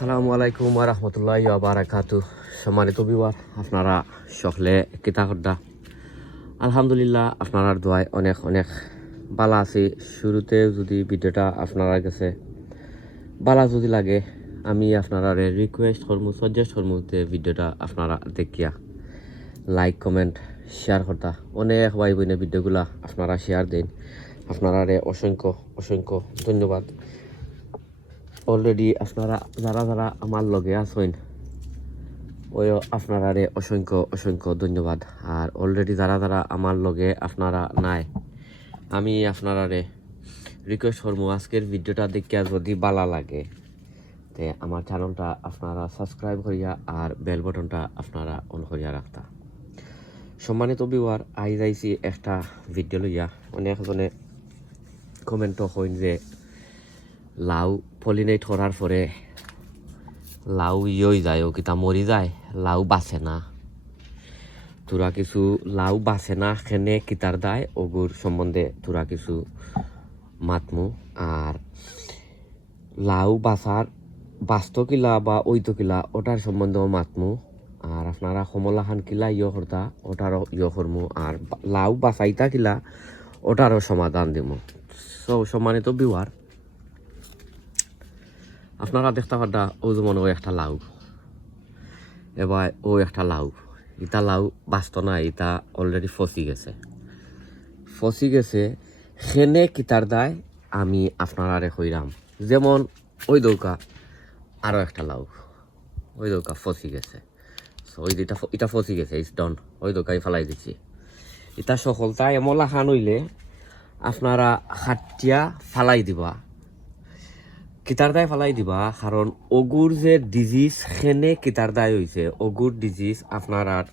আসসালামু আলাইকুম ওয়া রাহমাতুল্লাহি ওয়া বারাকাতুহু। সম্মানিত ভিউয়ার, আপনারা সকলে কিতা করদা? আলহামদুলিল্লাহ, আপনার দোয়ায় অনেক অনেক ভালো আছি। শুরুতে যদি ভিডিওটা আপনারা কাছে ভালো যদি লাগে, আমি আপনারা রিকোয়েস্ট করবো, সাজেস্ট করবো যে ভিডিওটা আপনারা দেখিয়া লাইক কমেন্ট শেয়ার করতা। অনেক ভাই বোনের ভিডিওগুলা আপনারা শেয়ার দিন। আপনারা অসংখ্য অসংখ্য ধন্যবাদ। অলরেডি আপনারা যারা যারা আমার লগে আছেন, ওই আপনারা অসংখ্য অসংখ্য ধন্যবাদ। আর অলরেডি যারা যারা আমার লগে আপনারা নাই, আমি আপনারা রিকোয়েস্ট করবো, আজকের ভিডিওটা দেখিয়া যদি ভালো লাগে তে আমার চ্যানেলটা আপনারা সাবস্ক্রাইব করিয়া আর বেল বটনটা আপনারা অন করিয়া রাখতা। সম্মানিত ভিউয়ার, আই যাইছি একটা ভিডিও লইয়া। অনেকজনে কমেন্টও কইন যে লাউ পলিনেট করার পরে লাউ যায়, ও কিতা মরি যায়, লাউ বাঁচে না। তোরা কিছু লাউ বাঁচে না খেনে কিতার দায় ওগুর সম্বন্ধে তোরা কিছু মাতমু। আর লাউ বাঁচত কিলা বা ওইতো কিলা ওটার সম্বন্ধেও মাতমু। আর আপনারা কমলা খান কিলা করতা ওটারও করমু। আর লাউ বাঁচাইতা কিলা ওটারও সমাধান দিমু। সম্মানিত ভিউয়ার, আপনারা দেখতে পারদা ও যেমন ও একটা লাউ, এবার ও একটা লাউ, ইটা লাউ বাঁচত না, ইটা অলরেডি ফসি গেছে। সেনে কিতার দায় আমি আপনারা কইরাম। যেমন ওই দৌকা আরও একটা লাউ, ওই দৌকা ফসি গেছে। ওই এটা ফসি গেছে, ইস ডন, ওই দৌকাই ফেলাই দিচ্ছি। ইটা সকলটা এমলা খান হইলে আপনারা খাটিয়া ফালাই দিবা। কিতার দায় ফালাই দিবা, কারণ অগুর যে ডিজিজ খেনে কিতার দায় হয়েছে, অগুর ডিজিজ আপনার আর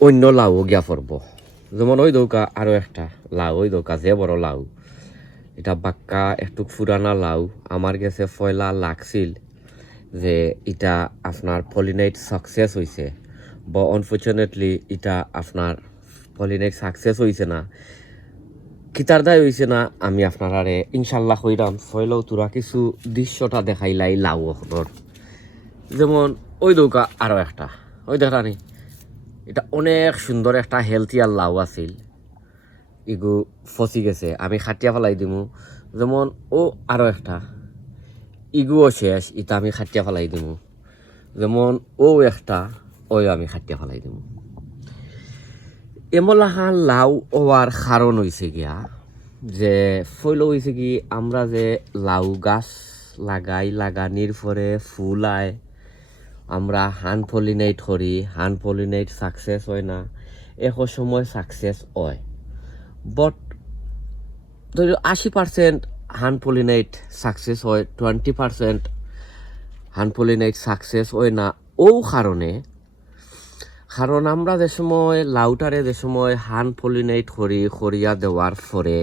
অন্য লাউ গিয়া পড়ব। যেমন ওই দৌকা আরও একটা লাউ, ওই দৌকা যে বড় লাউ, এটা বাক্কা একটু ফুরানা লাউ। আমার কাছে পয়লা লাগছিল যে এটা আপনার পলিনেট সাকসেস হয়েছে, বা আনফর্চুনেটলি এটা আপনার পলিনেট সাকসেস হয়েছে না। কিতার দায় হয়েছে না আমি আপনারা ইনশাল্লাহ কইরাম। ফয়লেও তোরা কিছু দৃশ্যটা দেখাইলাই লাউ ওর। যেমন ওই দৌকা আরও একটা, ওই দেখানি, এটা অনেক সুন্দর একটা হেলথিয়ার লাউ আছিল, ইগু ফসি গেছে, আমি খাটিয়া ফেলাই দিমু। যেমন ও আরও একটা, ইগুও শেষ, ইটা আমি খাটিয়া ফেলাই দিমু। যেমন ও একটা, ওই আমি খাটিয়া ফেলাই দিমু। এমলাহান লাউ ওয়ার কারণ হয়েছে গিয়া যে ফইল হয়েছে কি, আমরা যে লাউ গাছ লাগানির পরে ফুল আয়, আমরা হান পলিনেট করি, হান পলিনেট সাকসেস হয় না। এক সময় সাকসেস হয়, বাট ধরো 80% হান পলিনেট সাকসেস হয়, 20% হান পলিনেট সাকসেস হয় না। ও কারণ আমরা যে সময় লাউটারে যে সময় হান পলিনেট করিয়া দেওয়ার পরে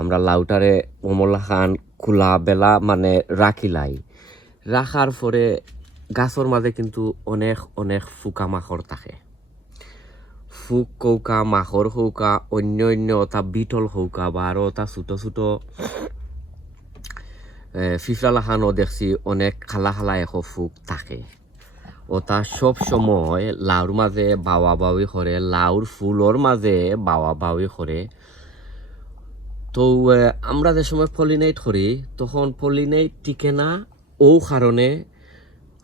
আমরা লাউটারে কমলা খান খোলা বেলা মানে রাখার পরে গাছর মাঝে কিন্তু অনেক অনেক ফুকা মাখর থাকে। ফুক কৌকা, মাখর হৌকা, অন্য ওটা বিটল হৌকা, বা আরও ওটা ছোটো ছোটো ফিফলাখানও দেখছি অনেক খালা খালা এখন ফুক থাকে। ওটা সব সময় লাউর মাঝে বাওয়া বাউি করে, লাউর ফুলর মাঝে বাওয়া বাউি করে। তো আমরা যে সময় পলিনেট করি তখন পলিনেট টিকে না, ও কারণে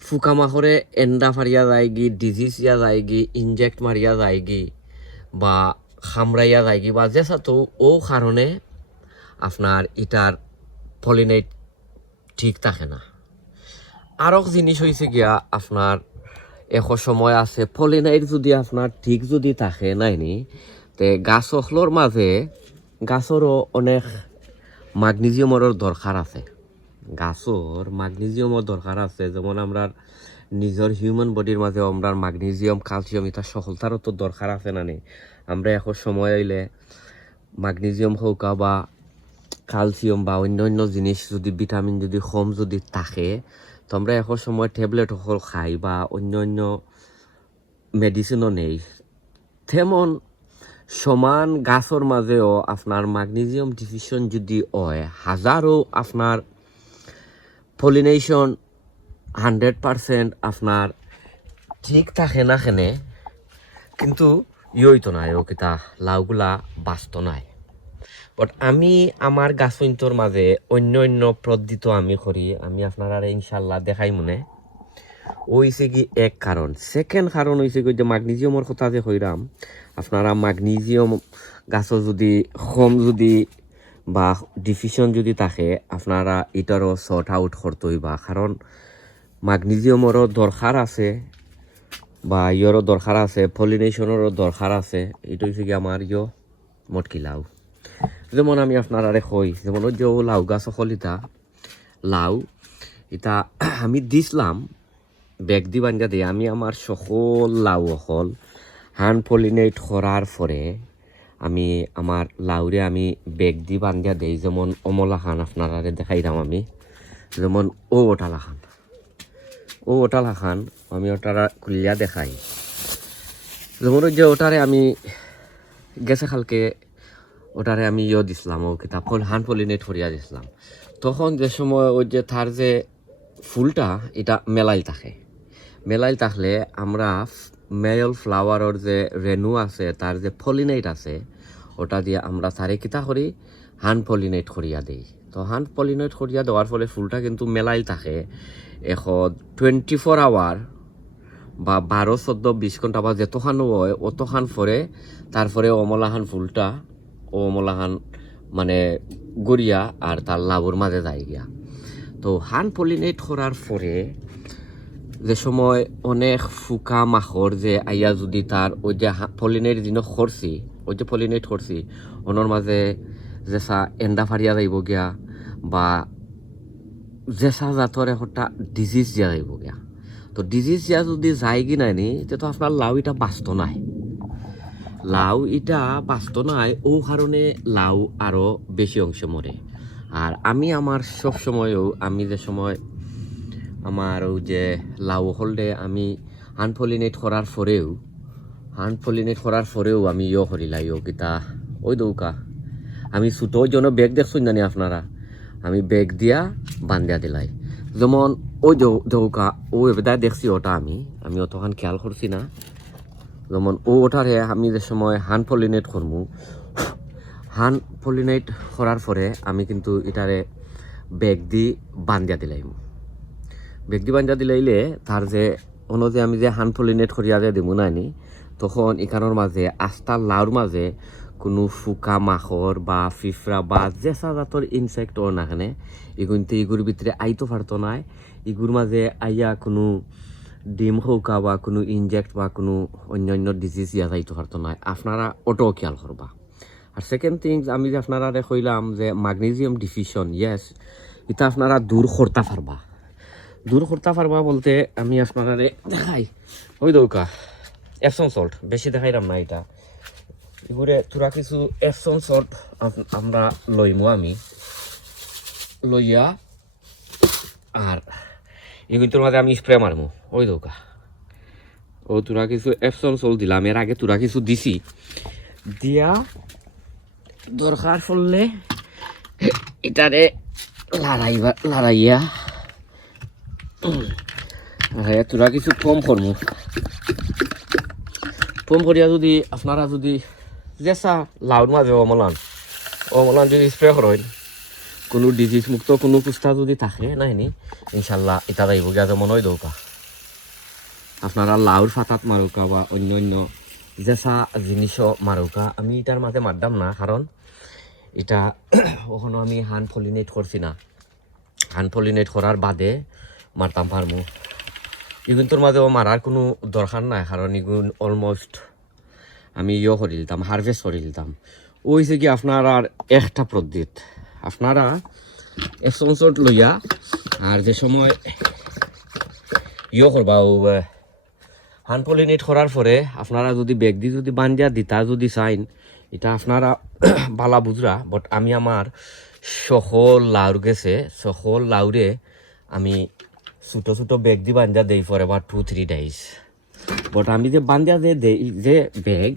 ফুকা মাখরে এন্ডা ফারিয়া যায়গি, ডিজিজ ইয়া যায়গি, ইনজেক্ট মারিয়া যায়গি, বা খামড়াইয়া যায়গি, বা যেসা তো ও কারণে আপনার ইটার পলিনেট ঠিক থাকে না। আরও জিনিস হয়েছে গিয়া আপনার এখন সময় আছে পলিনেট যদি আপনার ঠিক যদি থাকে নাইনি, তে গাছগুলোর মাঝে গাছরও অনেক ম্যাগনেসিয়ামের দরকার আছে। গাছর ম্যাগনেসিয়ামের দরকার আছে। যেমন আমরা নিজের হিউম্যান বডির মাঝে আমরা ম্যাগনেসিয়াম, ক্যালসিয়াম এটা সকলটারও তো দরকার আছে না নি। আমরা এখন সময় হইলে ম্যাগনেসিয়াম হোক বা ক্যালসিয়াম বা অন্য জিনিস যদি ভিটামিন যদি কম যদি থাকে, তো আমরা এখন সময় ট্যাবলেট সকল খাই বা অন্য মেডিসিনও নেই। তেমন সমান গাছর মাঝেও আপনার ম্যাগনেসিয়াম ডিফিশন যদি হয়, হাজারও আপনার পলিনেশন 100% আপনার ঠিক থাকে না খেনে কিন্তু ইয়ই তো নাই ও কিতা লাউগুলা বাঁচত নাই বাট আমি আমার গাছইন্তর মাঝে অন্য অন্য পদ্ধতি আমি করি আমি আপনারা ইনশাল্লাহ দেখাই মনে ওইছে কি এক কারণ সেকেন্ড কারণ হয়েছে কি যে ম্যাগনেসিয়ামের কথা যে কইরাম আপনারা ম্যাগনেসিয়াম গাছও যদি কম যদি বা ডিফিশন যদি থাকে আপনারা এটারও শর্ট আউট করতে হইবা কারণ ম্যাগনেসিয়ামেরও দরকার আছে বা ইয়রও দরকার আছে পলিনেশনেরও দরকার আছে এটা হচ্ছে কি আমার ইয় মটকি লাউ যেমন আমি আপনারা কই যেমন ওই যে লাউ গাছ অকলিতা লাউ এটা আমি দিছিলাম বেগ দি বাঞ্জা দিয়ে আমি আমার সকল লাউ অকল হ্যান্ড পলিনেট করার পরে আমি আমার লাউরে আমি বেগ দি বাঞ্জা দেই যেমন অমলা খান আপনারা দেখাইলাম আমি যেমন ওটালা খান আমি ওটারা খুলিয়া দেখাই যেমন ওই যে ওটারে আমি গেছে কালকে ওটারে আমি দিছিলাম ও কিতাব হ্যান্ড পলিনেট করিয়া দিছিলাম তখন যে সময় ওই যে তার যে ফুলটা এটা মেলাইল থাকলে আমরা মেল ফ্লাওয়ারের যে রেনু আছে তার যে পলিনেট আছে ওটা দিয়ে আমরা তারে কিতা করি হ্যান্ড পলিনেট করিয়া দিই তো হ্যান্ড পলিনেট করিয়া দেওয়ার ফলে ফুলটা কিন্তু মেলাইল থাকে 24 আওয়ার বা 12-14-20 ঘন্টা বা যেতখান হয় অতখান পরে তারপরে অমলাহান ফুলটা অমলাহান মানে গড়িয়া আর তার লাভর মাঝে যায় গিয়া তো হ্যান্ড পলিনেট করার পরে যে সময় অনেক ফুকা মাখর যে আইয়া যদি তার ওই যে পলিনেট দিন করছি ওই যে পলিনেট করছি ওনার মাঝে যেসা এন্ডা ফারিয়া যাইব গিয়া বা যেসা জাতর একটা ডিজিজ দিয়া যাইব গিয়া তো ডিজিজ দিয়া যদি যায় কি নাই নি তো আপনার লাউ এটা বাঁচত নাই ও কারণে লাউ আরও বেশি অংশ মরে আর আমি আমার সব সময়ও আমি যে সময় আমার ওই যে লাউ হলডে আমি হ্যান্ড পলিনেট করার পরেও আমি করিলাই কিতা ওই দৌকা আমি ছোটো জন্য বেগ দেখছুন জানি আপনারা আমি বেগ দিয়া বান্ধিয়া দিলাই যেমন ওই দৌকা ও এবার দেখছি ওটা আমি অতখান খেয়াল করছি না যেমন ওটারে আমি যে সময় হ্যান্ড পলিনেট করবো হ্যান্ড পলিনেট করার পরে আমি কিন্তু এটারে বেগ দি বান্ধিয়া দিলাইলে তার যে যে আমি যে হ্যান্ড পলিনেট করিয়া যে দিব নাইনি তখন এখানোর মাঝে আস্তার লাউর মাঝে কোনো ফুকা মাখর বা ফিফরা বা যেসা জাতর ইনসেক্ট ওর নাখানে এগুনতে এগুর ভিতরে আইতো পারতো নাই এগুর মাঝে আইয়া কোনো ডিম হৌকা বা কোনো ইনজেক্ট বা কোনো অন্যান্য ডিজিজ ইয়া যাইতো পারতো নাই আপনারা ওটাও খেয়াল করবা আর সেকেন্ড থিংস আমি যে আপনারা কইলাম যে ম্যাগনেসিয়াম ডিফিশন ইয়েস এটা আপনারা দূর করতে পারবা বলতে আমি আপনারা দেখাই ওই দৌকা এপসন সল্ট বেশি দেখাইলাম না এটা এগুলো তোরা কিছু এপসন সল্ট আমরা আমি লইয়া আর এগুলোর মাঝে আমি স্প্রে মারমু ওই দৌকা ও তোরা কিছু এপসন সল্ট দিলাম এর আগে তোরা কিছু দিছি দিয়া দরকার পড়লে এটারে লড়াইয়া তোরা কিছু কম করিয়া যদি আপনারা যদি যেসা লাউর মাঝে অমলান যদি স্প্রে করেন কোনো ডিজিজ মুক্ত কোনো পুস্তা যদি থাকে নাইনি ইনশাল্লাহ এটা যাইব গিয়া যেমন ওই দৌকা আপনারা লাউর ফাতাত মারুকা বা অন্য যেসা জিনিসও মারুকা আমি এটার মাঝে মারদাম না কারণ এটা ওখানে আমি হ্যান্ড পলিনেট করছি না হ্যান্ড পলিনেট করার বাদে মারতাম পারমু এগুন তোর মাঝেও মারার কোনো দরকার নাই কারণ এগুন অলমোস্ট আমি করে দিতাম হারভেস্ট করে দিতাম ওইছে কি আপনার আর একটা পদ্ধতি আপনারা এসনসট লইয়া আর যে সময় করবা ও হ্যান্ড পলিনেট করার পরে আপনারা যদি বেগ দিয়ে যদি বান্ধিয়া দিতা যদি চাইন এটা আপনারা বালা বুঝরা বাট আমি আমার সকল লাউরে আমি ছোটো বেগ দি বান্ধিয়া দেই ফর এবার 2-3 days বাট আমি যে বান্ধিয়া দেই যে বেগ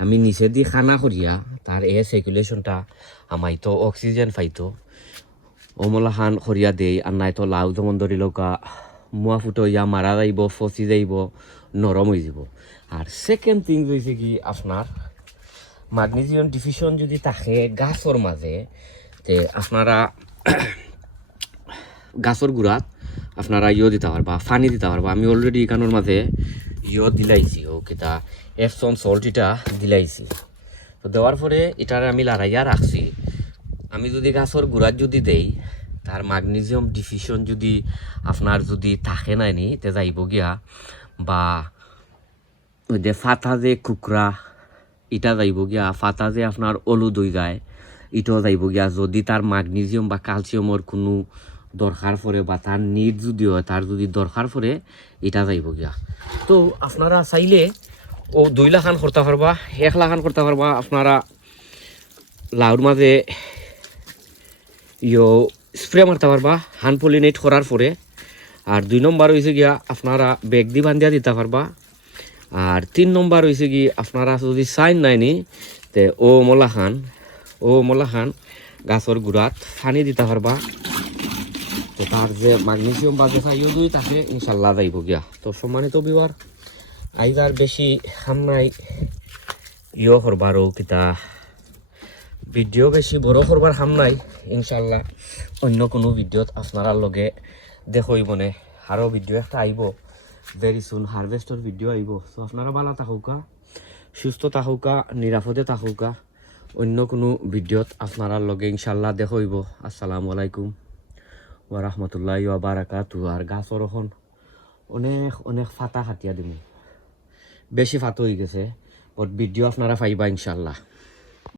আমি নিচে দিয়ে খানা করিয়া তার সার্কুলেশনটা আমাইতো অক্সিজেন পাইতো অমলা খান করিয়া দেই আর নাই তো লাউ যেমন ধরি লৌকা মুয়া ফুটো ইয়া মারা যাইব ফসি যাইব নরম হয়ে যাব আর সেকেন্ড থিং হয়েছে কি আপনার ম্যাগনেসিয়াম ডিফিশন যদি থাকে গাছর মাঝে তে আপনারা গাছর গুড়াত আপনারা দিতে পারবা পানি দিতে পারবা আমি অলরেডি এখানোর মাঝে দিলাইছি ও কিতা এপসন সল্ট এটা দিলাইছি তো দেওয়ার পরে এটারে আমি লাড়াইয়া রাখছি আমি যদি গাছর গুড়াত যদি দেই তার ম্যাগনেসিয়াম ডিফিশন যদি আপনার যদি থাকে নাইনি তে যাইব গিয়া বা ওই যে ফাতা যে কুকরা ইটা যাইব গিয়া ফাতা যে আপনার অলুদ হয়ে যায় ইটাও যাইব গিয়া যদি তার ম্যাগনেসিয়াম বা ক্যালসিয়ামের কোনো দরকার পড়ে বা তার নিড যদি হয় তার যদি দরকার পড়ে এটা যাইব গিয়া তো আপনারা চাইলে ও 2 লাখান করতে পারবা 1 লাখান করতে পারবা আপনারা লাউর মাঝে স্প্রে মারতে পারবা হ্যান্ড পলিনেট করার পরে আর 2 নম্বর হয়েছে গিয়া আপনারা ব্যাগ দিয়ে বান্ধিয়া দিতে পারবা আর 3 নম্বর হয়েছে কি আপনারা যদি সাইন নাইনি তে ও মলাখান গাছর গুড়াত পানি দিতে পারবা তো তার যে ম্যাগনেসিয়াম বা যে চাইও যদি থাকে ইনশাল্লাহ যাইব গিয়া তো সম্মানিত বিবার আইজার বেশি সামনাই করবারও কিতা ভিডিও বেশি বড় করবার সামনাই ইনশাল্লাহ অন্য কোনো ভিডিওত আপনার লগে দেখই মনে আরও ভিডিও একটা আইব ভেরি সুন হারভেস্টর ভিডিও আইব তো আপনারা ভালো থাকুকা সুস্থ থাকুকা নিরাপদে থাকুকা অন্য কোনো ভিডিওত আপনারা লগে ইনশাল্লাহ দেখইব আসসালামু আলাইকুম ওয়া রাহমাতুল্লাহি ওয়া বারাকাতুহু আর গাছর এখন অনেক অনেক ফাতা খাটিয়া দিমু বেশি ফাতো হয়ে গেছে বাট ভিডিও আপনারা পাইবা ইনশাল্লাহ